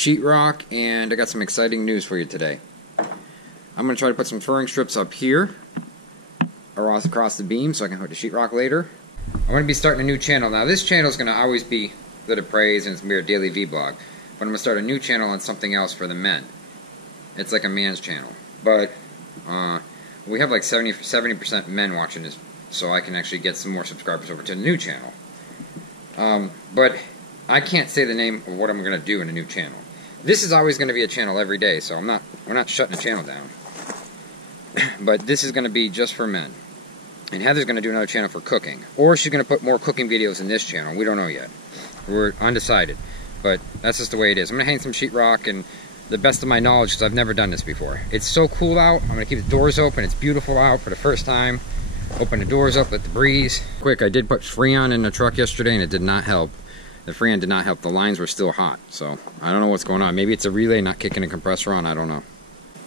sheetrock, and I got some exciting news for you today. I'm going to try to put some furring strips up here across the beam so I can hook the sheetrock later. I'm going to be starting a new channel. Now this channel is going to always be Litter Praise and it's going to be a daily vlog. But I'm going to start a new channel on something else for the men. It's like a man's channel. But we have like 70% men watching this, so I can actually get some more subscribers over to the new channel. But I can't say the name of what I'm going to do in a new channel. This is always going to be a channel every day, so we're not shutting the channel down. But this is going to be just for men. And Heather's going to do another channel for cooking. Or she's going to put more cooking videos in this channel. We don't know yet. We're undecided. But that's just the way it is. I'm going to hang some sheetrock, and the best of my knowledge, because I've never done this before. It's so cool out. I'm going to keep the doors open. It's beautiful out for the first time. Open the doors up, let the breeze. Quick, I did put Freon in the truck yesterday, and it did not help. The Freon did not help. The lines were still hot. So, I don't know what's going on. Maybe it's a relay not kicking a compressor on. I don't know.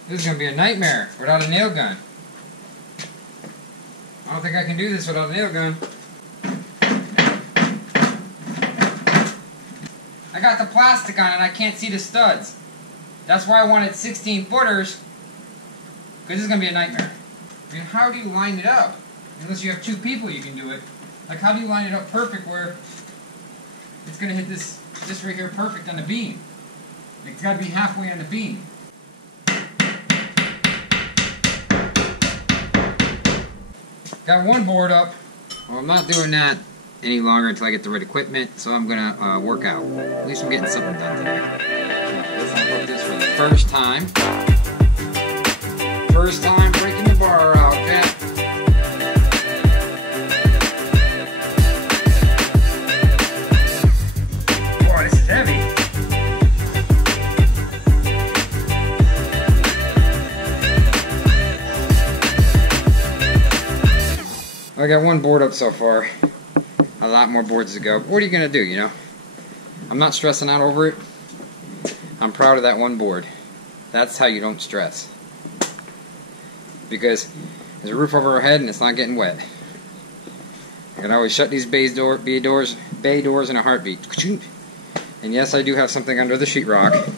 This is going to be a nightmare without a nail gun. I don't think I can do this without a nail gun. I got the plastic on and I can't see the studs. That's why I wanted 16 footers. Because this is going to be a nightmare. I mean, how do you line it up? Unless you have two people you can do it. Like, how do you line it up perfect where it's going to hit this right here perfect on the beam? It's got to be halfway on the beam. Got one board up. Well, I'm not doing that any longer until I get the right equipment, so I'm gonna work out. At least I'm getting something done today. Let's unhook this for the first time. First time breaking the bar out, yeah. Boy, this is heavy. I got one board up so far. A lot more boards to go. What are you going to do, you know? I'm not stressing out over it. I'm proud of that one board. That's how you don't stress. Because there's a roof over our head and it's not getting wet. I can always shut these bay doors in a heartbeat. And yes, I do have something under the sheetrock.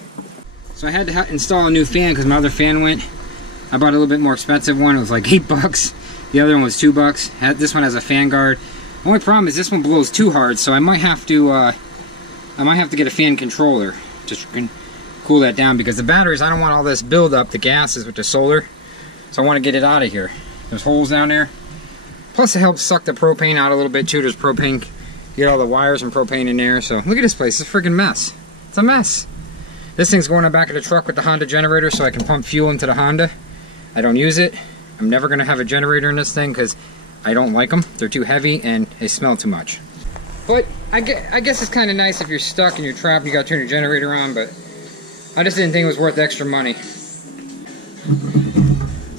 So I had to install a new fan because my other fan went. I bought a little bit more expensive one. It was like $8. The other one was $2. This one has a fan guard. Only problem is this one blows too hard, so I might have to get a fan controller to cool that down, because the batteries, I don't want all this buildup, the gases with the solar, so I want to get it out of here. There's holes down there. Plus it helps suck the propane out a little bit too. There's propane, you get all the wires and propane in there. So look at this place, it's a freaking mess. It's a mess. This thing's going in the back of the truck with the Honda generator so I can pump fuel into the Honda. I don't use it. I'm never going to have a generator in this thing because I don't like them. They're too heavy and they smell too much. But I guess it's kind of nice if you're stuck and you're trapped and you got to turn your generator on, but I just didn't think it was worth the extra money.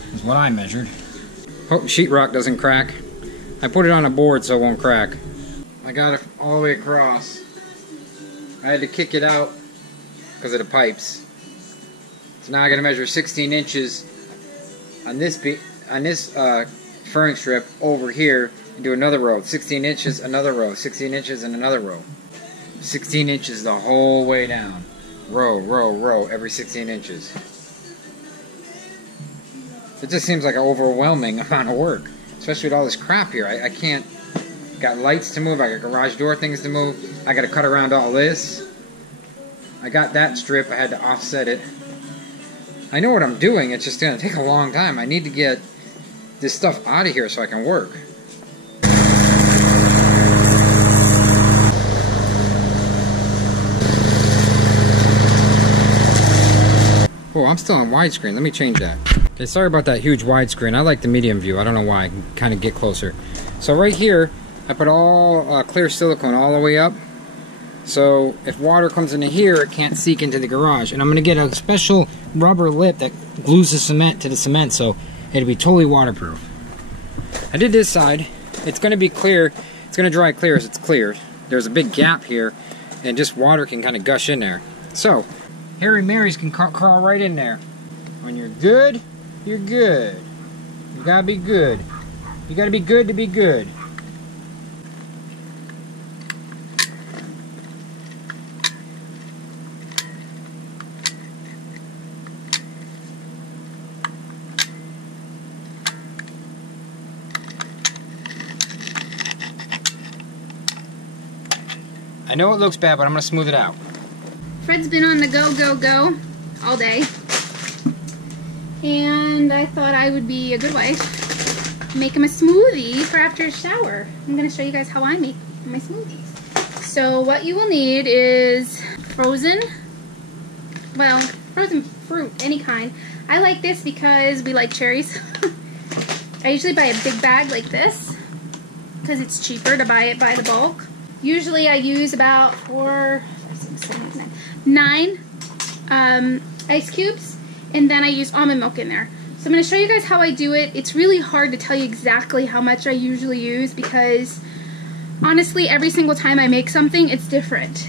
That's what I measured. Hope the sheetrock doesn't crack. I put it on a board so it won't crack. I got it all the way across. I had to kick it out because of the pipes. So now I got to measure 16 inches on this furring strip over here and do another row. 16 inches, another row. 16 inches and another row. 16 inches the whole way down. Row, row, row, every 16 inches. It just seems like an overwhelming amount of work, especially with all this crap here. I can't. Got lights to move, I got garage door things to move, I got to cut around all this. I got that strip, I had to offset it. I know what I'm doing, it's just going to take a long time. I need to get this stuff out of here so I can work. Oh, I'm still on widescreen. Let me change that. Okay, sorry about that huge widescreen. I like the medium view. I don't know why. I can kind of get closer. So right here, I put all clear silicone all the way up. So if water comes into here, it can't seep into the garage. And I'm going to get a special rubber lip that glues the cement to the cement so it'll be totally waterproof. I did this side. It's going to be clear. It's going to dry clear as it's clear. There's a big gap here and just water can kind of gush in there. So Harry Marys can crawl right in there. When you're good, you're good. You gotta be good. You gotta be good to be good. I know it looks bad, but I'm gonna smooth it out. Fred's been on the go all day. And I thought I would be a good wife. Make him a smoothie for after a shower. I'm gonna show you guys how I make my smoothies. So what you will need is frozen fruit, any kind. I like this because we like cherries. I usually buy a big bag like this because it's cheaper to buy it by the bulk. Usually I use about 9 ice cubes, and then I use almond milk in there. So I'm going to show you guys how I do it. It's really hard to tell you exactly how much I usually use because honestly every single time I make something it's different.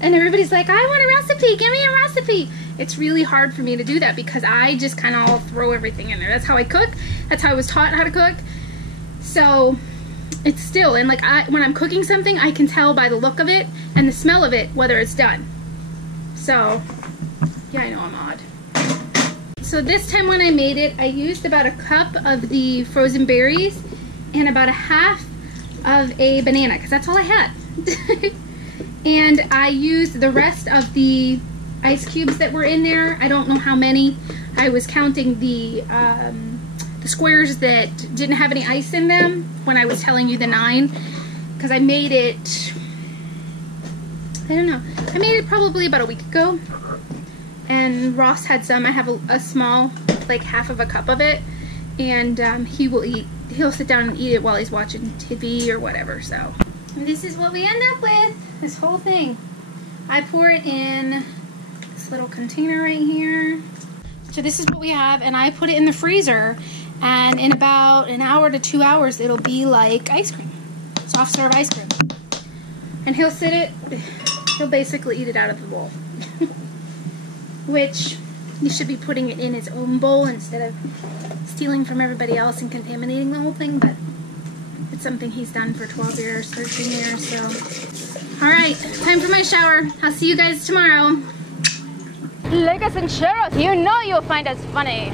And everybody's like, I want a recipe, give me a recipe. It's really hard for me to do that because I just kind of all throw everything in there. That's how I cook. That's how I was taught how to cook. So it's still, and like when I'm cooking something, I can tell by the look of it and the smell of it whether it's done. So yeah, I know I'm odd. So this time when I made it, I used about a cup of the frozen berries and about a half of a banana because that's all I had. And I used the rest of the ice cubes that were in there. I don't know how many. I was counting the squares that didn't have any ice in them when I was telling you the 9, because I made it, I don't know, I made it probably about a week ago, and Ross had some. I have a small, like half of a cup of it, and he'll sit down and eat it while he's watching TV or whatever. So and this is what we end up with, this whole thing. I pour it in this little container right here. So this is what we have, and I put it in the freezer, and in about an hour to 2 hours it'll be like ice cream, soft serve ice cream. And he'll basically eat it out of the bowl. Which you should be putting it in his own bowl instead of stealing from everybody else and contaminating the whole thing, but it's something he's done for 12 years, 13 years, so. Alright, time for my shower. I'll see you guys tomorrow. Like us and share us. You know you'll find us funny.